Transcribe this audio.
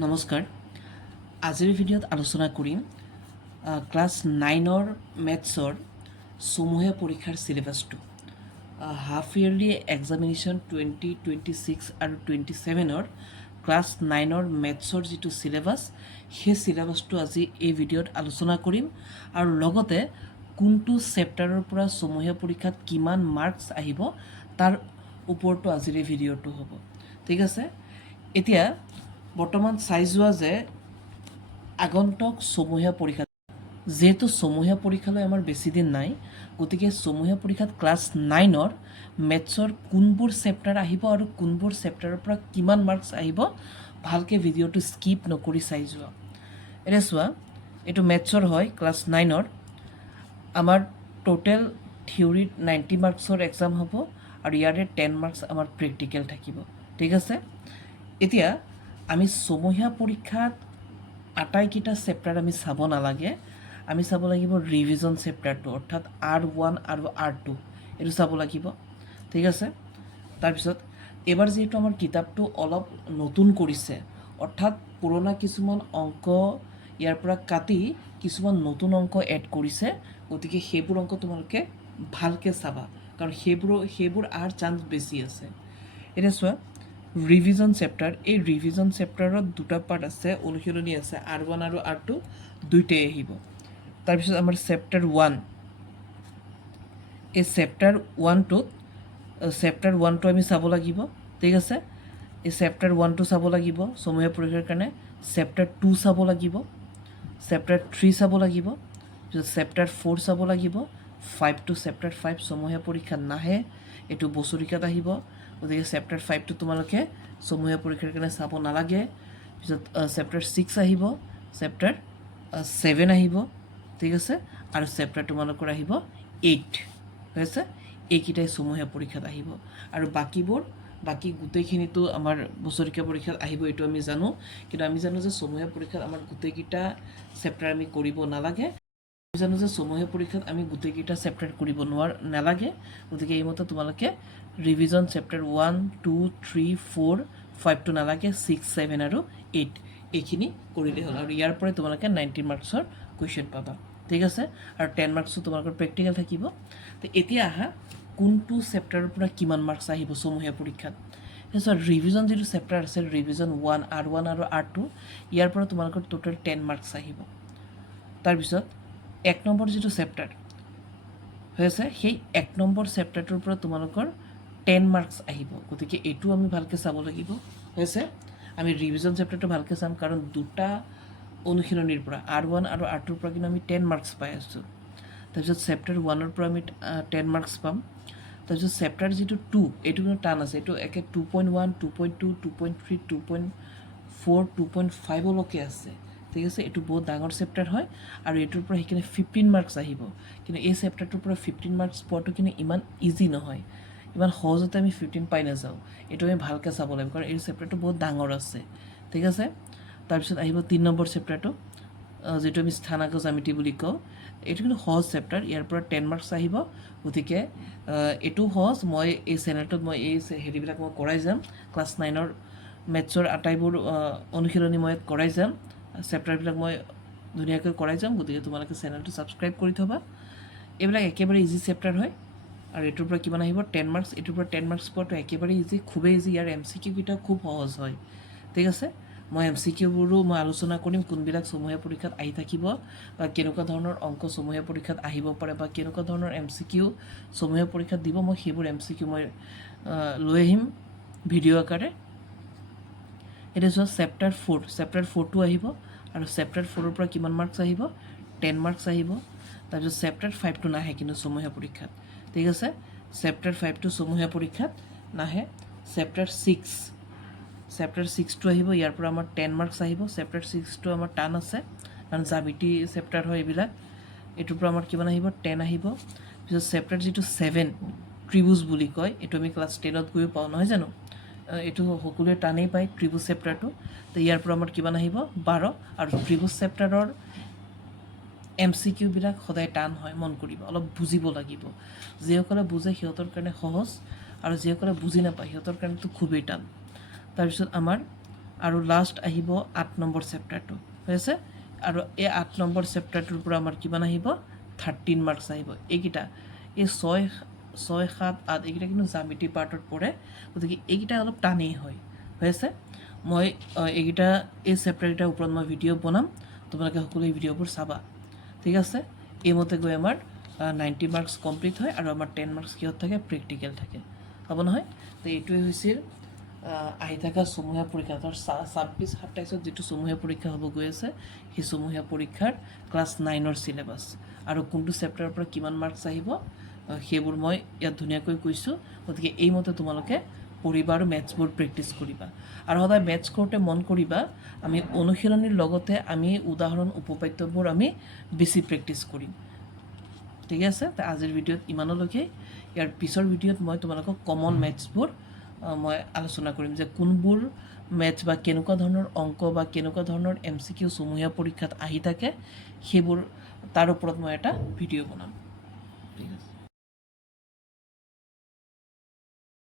নমস্কাৰ আজিৰ ভিডিঅ'ত আলোচনা কৰিম ক্লাছ 9ৰ মেথছৰ সমূহীয়া পৰীক্ষাৰ চিলেবাছটো হাফ ইয়াৰলি এক্সামিনেশ্যন 2026 আৰু 27ৰ ক্লাছ 9ৰ মেথছৰ যিটো চিলেবাছ সেই চিলেবাছটো আজি এই ভিডিঅ'ত আলোচনা কৰিম আৰু লগতে কোনটো চেপ্টাৰৰ পৰা সমূহীয়া পৰীক্ষাত কিমান মাৰ্কছ আহিব তাৰ ওপৰতো আজিৰ এই ভিডিঅ'টো হ'ব ঠিক আছে এতিয়া বৰ্তমান চাই যোৱা যে আগন্তুক সমূহীয়া পৰীক্ষা যেহেতু সমূহীয়া পৰীক্ষালৈ আমাৰ বেছি দিন নাই গতিকে সমূহীয়া পৰীক্ষাত ক্লাছ 9ৰ মেথছৰ কোনবোৰ চেপ্টাৰ আহিব আৰু কোনবোৰ চেপ্টাৰৰ পৰা কিমান মাৰ্কছ আহিব ভালকৈ ভিডিঅ'টো স্কিপ নকৰি চাই যোৱা এতিয়া চোৱা এইটো মেথছৰ হয় ক্লাছ 9ৰ আমাৰ টোটেল থিয়ৰীত 90 মাৰ্কছৰ এক্সাম হ'ব আৰু ইয়াৰে 10 মাৰ্কছ আমাৰ প্ৰেক্টিকেল থাকিব ঠিক আছে এতিয়া আমি সমূহীয়া পৰীক্ষাত আটাইকেইটা চেপ্টাৰ আমি চাব নালাগে আমি চাব লাগিব ৰিভিজন চেপ্টাৰটো অৰ্থাৎ R1 আৰু R2 এইটো চাব লাগিব ঠিক আছে তাৰপিছত এবাৰ যিহেতু আমাৰ কিতাপটো অলপ নতুন কৰিছে অৰ্থাৎ পুৰণা কিছুমান অংক ইয়াৰ পৰা কাটি কিছুমান নতুন অংক এড কৰিছে গতিকে সেইবোৰ অংক তোমালোকে ভালকৈ চাবা কাৰণ সেইবোৰ আহাৰ চান্স বেছি আছে এতিয়া চোৱা ৰিভিজন চেপ্টাৰ এই ৰিভিজন চেপ্টাৰত দুটা পাৰ্ট আছে অনুশীলনী আছে R1 আৰু R2 দুইটাই আহিব তাৰপিছত আমাৰ চেপ্টাৰ 1 এই চেপ্টাৰ 1টো আমি চাব লাগিব ঠিক আছে এই চেপ্টাৰ 1টো চাব লাগিব সমূহীয়া পৰীক্ষাৰ কাৰণে চেপ্টাৰ 2 চাব লাগিব চেপ্টাৰ 3 চাব লাগিব চেপ্টাৰ 4 চাব লাগিব 5 টু চেপ্টাৰ 5 সমূহীয়া পৰীক্ষাত নাহে এইটো বছৰিকাত আহিব গতিকে চেপ্টাৰ 5টো তোমালোকে সমূহীয়া পৰীক্ষাৰ কাৰণে চাব নালাগে পিছত চেপ্টাৰ 6 আহিব চেপ্টাৰ 7 আহিব ঠিক আছে আৰু চেপ্টাৰ তোমালোকৰ আহিব 8 ঠিক আছে এইকেইটাই সমূহীয়া পৰীক্ষাত আহিব আৰু বাকী গোটেইখিনিতো আমাৰ বছৰিকীয়া পৰীক্ষাত আহিব এইটো আমি জানো কিন্তু আমি জানো যে সমূহীয়া পৰীক্ষাত আমাৰ গোটেইকেইটা চেপ্টাৰ আমি কৰিব নালাগে আমি জানো যে সমূহীয়া পৰীক্ষাত আমি গোটেইকেইটা চেপ্টাৰ কৰিব নালাগে গতিকে এইমতে তোমালোকে ৰিভিজন চেপ্টাৰ 1 2 3 4 5টো নালাগে 6 7 আৰু 8 এইখিনি কৰিলে হ'ল আৰু ইয়াৰ পৰাই তোমালোকে 90 মাৰ্কছৰ কুৱেশ্যন পাবা ঠিক আছে আৰু 10 মাৰ্কছৰ তোমালোকৰ প্ৰেক্টিকেল থাকিব তো এতিয়া আহা কোনটো চেপ্টাৰৰ পৰা কিমান মাৰ্কছ আহিব সমূহীয়া পৰীক্ষাত তাৰপিছত ৰিভিজন যিটো চেপ্টাৰ আছে ৰিভিজন 1 R1 আৰু R2 ইয়াৰ পৰা তোমালোকৰ টোটেল 10 মাৰ্কছ আহিব তাৰপিছত 1 নম্বৰ যিটো চেপ্টাৰ হৈ আছে সেই 1 নম্বৰ চেপ্টাৰটোৰ পৰা তোমালোকৰ 10 মাৰ্কছ আহিব গতিকে এইটো আমি ভালকৈ চাব লাগিব হৈছে আমি ৰিভিজন চেপ্টাৰটো ভালকৈ চাম কাৰণ দুটা অনুশীলনীৰ পৰা R1 আৰু R2ৰ পৰা কিন্তু আমি 10 মাৰ্কছ পাই আছোঁ তাৰপিছত চেপ্টাৰ 1ৰ পৰা আমি 10 মাৰ্কছ পাম তাৰপিছত চেপ্টাৰ যিটো 2 এইটো কিন্তু টান আছে এইটো একে 2.1 2.2 2.3 2.4 2.5লৈকে আছে ঠিক আছে এইটো বহুত ডাঙৰ চেপ্টাৰ হয় আৰু এইটোৰ পৰা সেইখিনি 15 মাৰ্কছ আহিব কিন্তু এই চেপ্টাৰটোৰ পৰা 15 মাৰ্কছ পোৱাটো কিন্তু ইমান ইজি নহয় ইমান সহজতে আমি 15 পাই নাযাওঁ এইটো আমি ভালকৈ চাব লাগিব কাৰণ এই চেপ্টাৰটো বহুত ডাঙৰ আছে ঠিক আছে তাৰপিছত আহিব 3 নম্বৰ চেপ্টাৰটো যেটো আমি স্থানাংক জ্যামিতি বুলি কওঁ এইটো কিন্তু সহজ চেপ্টাৰ ইয়াৰ পৰা 10 মাৰ্কছ আহিব গতিকে এইটো সহজ মই এই চেনেলটোত মই এই হেৰিবিলাক মই কৰাই যাম ক্লাছ 9ৰ মেথছৰ আটাইবোৰ অনুশীলনী মই কৰাই যাম চেপ্টাৰবিলাক মই ধুনীয়াকৈ কৰাই যাম গতিকে তোমালোকে চেনেলটো ছাবস্ক্ৰাইব কৰি থবা এইবিলাক একেবাৰে ইজি চেপ্টাৰ হয় আৰু এইটোৰ পৰা কিমান আহিব 10 মাৰ্কছ এইটোৰ পৰা 10 মাৰ্কছ পোৱাটো একেবাৰে ইজি খুবেই ইজি ইয়াৰ MCQ কেইটা খুব সহজ হয় ঠিক আছে মই MCQবোৰো মই আলোচনা কৰিম কোনবিলাক সমূহীয়া পৰীক্ষাত আহি থাকিব বা কেনেকুৱা ধৰণৰ অংক সমূহীয়া পৰীক্ষাত আহিব পাৰে বা কেনেকুৱা ধৰণৰ MCQ সমূহীয়া পৰীক্ষাত দিব মই সেইবোৰ MCQ মই লৈ আহিম ভিডিঅ' আকাৰে এতিয়া চোৱা চেপ্টাৰ 4টো আহিব আৰু চেপ্টাৰ 4ৰ পৰা কিমান মাৰ্কছ আহিব 10 মাৰ্কছ আহিব তাৰপিছত চেপ্টাৰ 5টো নাহে কিন্তু সমূহীয়া পৰীক্ষাত ঠিক আছে চেপ্টাৰ 5টো সমূহীয়া পৰীক্ষাত নাহে চেপ্টাৰ 6টো আহিব ইয়াৰ পৰা আমাৰ 10 মাৰ্কছ আহিব চেপ্টাৰ 6টো আমাৰ টান আছে কাৰণ জ্যামিতি চেপ্টাৰ হয় এইবিলাক এইটোৰ পৰা আমাৰ কিমান আহিব 10 আহিব পিছত চেপ্টাৰ যিটো 7 ত্ৰিভুজ বুলি কয় এইটো আমি ক্লাছ 10ত গৈও পাওঁ নহয় জানো এইটো সকলোৱে টানেই পায় ত্ৰিভুজ চেপ্টাৰটো তো ইয়াৰ পৰা আমাৰ কিমান আহিব 12 আৰু ত্ৰিভুজ চেপ্টাৰৰ MCQবিলাক সদায় টান হয় মন কৰিব অলপ বুজিব লাগিব যিসকলে বুজে সিহঁতৰ কাৰণে সহজ আৰু যিসকলে বুজি নাপায় সিহঁতৰ কাৰণেতো খুবেই টান তাৰপিছত আমাৰ আৰু লাষ্ট আহিব 8 নম্বৰ চেপ্টাৰটো হৈ আছে আৰু এই 8 নম্বৰ চেপ্টাৰটোৰ পৰা আমাৰ কিমান আহিব 13 মাৰ্কছ আহিব এইকেইটা এই 6 7 8 এইকেইটা কিন্তু জ্যামিতি পাৰ্টত পৰে গতিকে এইকেইটা অলপ টানেই হয় হৈ আছে মই এইকেইটা এই চেপ্টাৰকেইটাৰ ওপৰত মই ভিডিঅ' বনাম তোমালোকে সকলো এই ভিডিঅ'বোৰ চাবা ঠিক আছে এইমতে গৈ আমাৰ 90 মাৰ্কছ কমপ্লিট হয় আৰু আমাৰ 10 মাৰ্কছ কিহত থাকে প্ৰেক্টিকেল থাকে হ'ব নহয় তো এইটোৱে হৈছিল আহি থকা সমূহীয়া পৰীক্ষা 26-27 যিটো সমূহীয়া পৰীক্ষা হ'ব গৈ আছে সেই সমূহীয়া পৰীক্ষাৰ ক্লাছ 9ৰ চিলেবাছ আৰু কোনটো চেপ্টাৰৰ পৰা কিমান মাৰ্কছ আহিব সেইবোৰ মই ইয়াত ধুনীয়াকৈ কৈছোঁ গতিকে এইমতে তোমালোকে পঢ়িবা আৰু মেথছবোৰ প্ৰেক্টিছ কৰিবা আৰু সদায় মেথছ কৰোঁতে মন কৰিবা আমি অনুশীলনীৰ লগতে আমি উদাহৰণ উপপাদ্যবোৰ আমি বেছি প্ৰেক্টিছ কৰিম ঠিক আছে তো আজিৰ ভিডিঅ'ত ইমানলৈকে ইয়াৰ পিছৰ ভিডিঅ'ত মই তোমালোকক কমন মেথছবোৰ মই আলোচনা কৰিম যে কোনবোৰ মেথছ বা কেনেকুৱা ধৰণৰ অংক বা কেনেকুৱা ধৰণৰ MCQ সমূহীয়া পৰীক্ষাত আহি থাকে সেইবোৰ তাৰ ওপৰত মই এটা ভিডিঅ' বনাম